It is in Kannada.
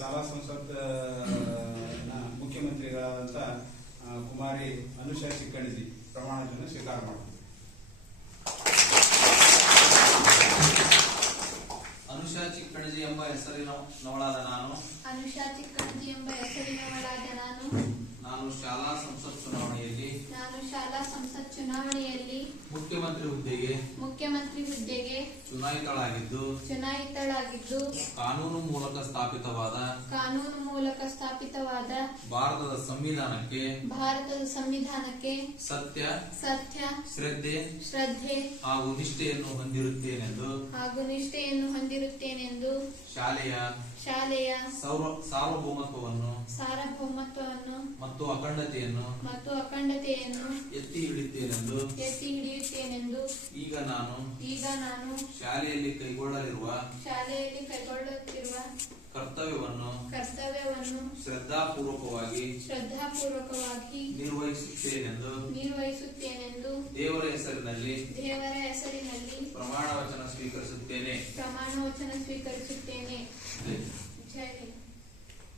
ಶಾಲಾ ಸಂಸತ್ ಮುಖ್ಯಮಂತ್ರಿಗಳಾದಂಥ ಕುಮಾರಿ ಅನುಷಾ ಚಿಕ್ಕಣಜಿ ಪ್ರಮಾಣವನ್ನು ಸ್ವೀಕಾರ ಮಾಡಿದರು. ಅನುಷಾ ಚಿಕ್ಕಣಜಿ ಎಂಬ ಹೆಸರಿನವಳಾದ ನಾನು ನಾನು ಶಾಲಾ ಸಂಸತ್ ಚುನಾವಣೆಯಲ್ಲಿ ಮುಖ್ಯಮಂತ್ರಿ ಹುದ್ದೆಗೆ ಚುನಾಯಿತಳಾಗಿದ್ದು ಕಾನೂನು ಮೂಲಕ ಸ್ಥಾಪಿತವಾದ ಭಾರತದ ಸಂವಿಧಾನಕ್ಕೆ ಸತ್ಯ ಶ್ರದ್ಧೆ ಹಾಗೂ ನಿಷ್ಠೆಯನ್ನು ಹೊಂದಿರುತ್ತೇನೆಂದು ಶಾಲೆಯ ಸಾರ್ವಭೌಮತ್ವವನ್ನು ಮತ್ತು ಅಖಂಡತೆಯನ್ನು ಎತ್ತಿ ಹಿಡಿಯುತ್ತೇನೆಂದು ಈಗ ನಾನು ಶಾಲೆಯಲ್ಲಿ ಕೈಗೊಳ್ಳಲಿರುವ ಕರ್ತವ್ಯವನ್ನು ಶ್ರದ್ಧಾಪೂರ್ವಕವಾಗಿ ನಿರ್ವಹಿಸುತ್ತೇನೆಂದು ದೇವರ ಹೆಸರಿನಲ್ಲಿ ಪ್ರಮಾಣ ವಚನ ಸ್ವೀಕರಿಸುತ್ತೇನೆ. ಜೈ ಹಿಂದ್.